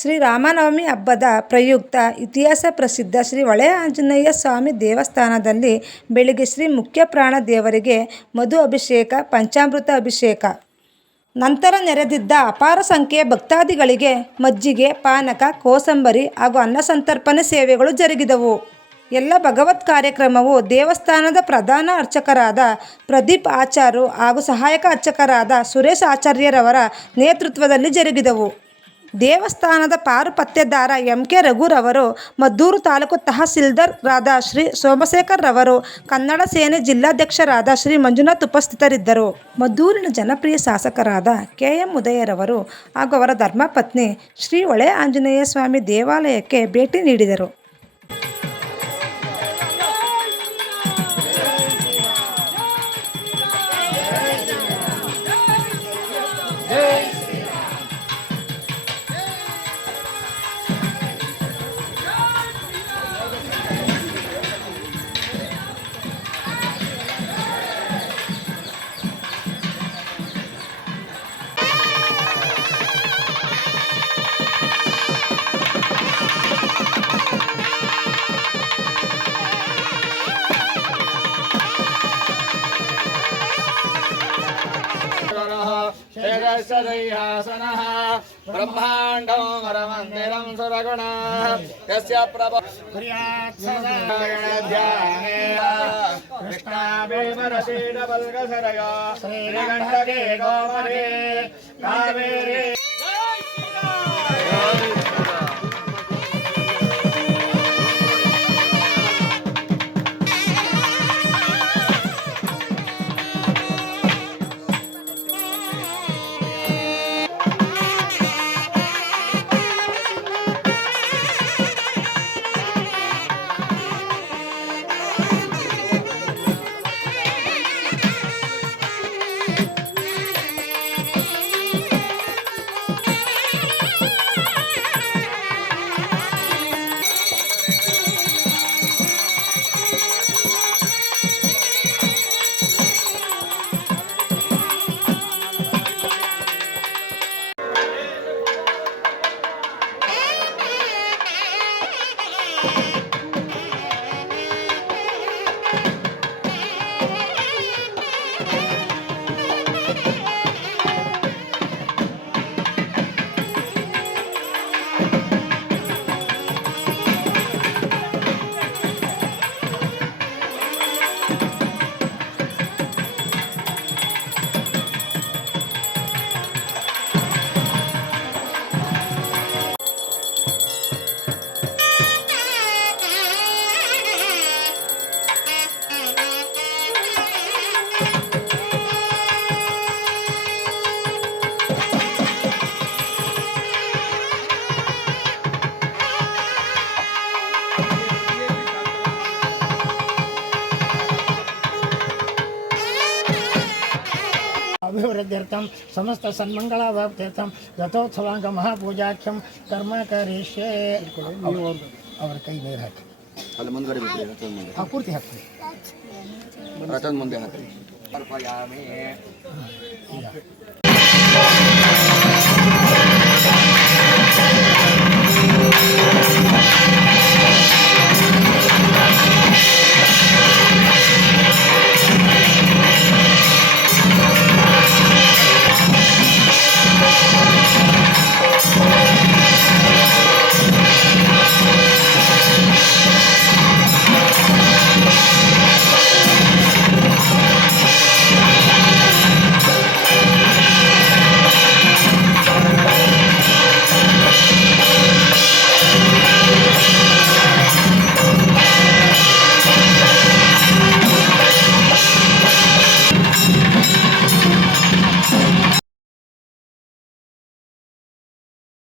ಶ್ರೀರಾಮನವಮಿ ಹಬ್ಬದ ಪ್ರಯುಕ್ತ ಇತಿಹಾಸ ಪ್ರಸಿದ್ಧ ಶ್ರೀ ಹೊಳೆ ಆಂಜನೇಯ ಸ್ವಾಮಿ ದೇವಸ್ಥಾನದಲ್ಲಿ ಬೆಳಿಗ್ಗೆ ಶ್ರೀ ಮುಖ್ಯಪ್ರಾಣ ದೇವರಿಗೆ ಮಧು ಅಭಿಷೇಕ, ಪಂಚಾಮೃತ ಅಭಿಷೇಕ. ನಂತರ ನೆರೆದಿದ್ದ ಅಪಾರ ಸಂಖ್ಯೆಯ ಭಕ್ತಾದಿಗಳಿಗೆ ಮಜ್ಜಿಗೆ, ಪಾನಕ, ಕೋಸಂಬರಿ ಹಾಗೂ ಅನ್ನಸಂತರ್ಪಣೆ ಸೇವೆಗಳು ಜರುಗಿದವು. ಎಲ್ಲ ಭಗವತ್ ಕಾರ್ಯಕ್ರಮವು ದೇವಸ್ಥಾನದ ಪ್ರಧಾನ ಅರ್ಚಕರಾದ ಪ್ರದೀಪ್ ಆಚಾರು ಹಾಗೂ ಸಹಾಯಕ ಅರ್ಚಕರಾದ ಸುರೇಶ್ ಆಚಾರ್ಯರವರ ನೇತೃತ್ವದಲ್ಲಿ ಜರುಗಿದವು. ದೇವಸ್ಥಾನದ ಪಾರುಪತ್ಯದಾರ ಎಂ.ಕೆ. ರಘುರವರು, ಮದ್ದೂರು ತಾಲೂಕು ತಹಸೀಲ್ದಾರ್ ರಾದ ಶ್ರೀ ಸೋಮಶೇಖರ್ ರವರು, ಕನ್ನಡ ಸೇನೆ ಜಿಲ್ಲಾಧ್ಯಕ್ಷರಾದ ಶ್ರೀ ಮಂಜುನಾಥ್ ಉಪಸ್ಥಿತರಿದ್ದರು. ಮದ್ದೂರಿನ ಜನಪ್ರಿಯ ಶಾಸಕರಾದ ಕೆ.ಎಂ. ಉದಯರವರು ಹಾಗೂ ಅವರ ಧರ್ಮಪತ್ನಿ ಶ್ರೀ ಹೊಳೆ ಆಂಜನೇಯ ಸ್ವಾಮಿ ದೇವಾಲಯಕ್ಕೆ ಭೇಟಿ ನೀಡಿದರು. ैहासनः ब्रह्माण्डं वरमन्दिरं सुरगुणः यस्य प्रभुर्यात्सदायणध्याने कृष्णाभिमरसीडबल्गसरयो श्रीगण्डके गोमरे कावेरी अभिवृद्ध्यर्थं समस्त सन्मंगलावाप्त्यर्थं रथोत्सवांग महापूजाख्यं कर्म करिष्ये और कई नीर हाकि ಅಲ್ಲಿ ಮುಂದ್ಗಡೆ ಬಿಡಿ ರಥದ ಮುಂದೆ ಪೂರ್ತಿ ಹಾಕಿ ರಥದ ಮುಂದೆ ಹಾಕಿ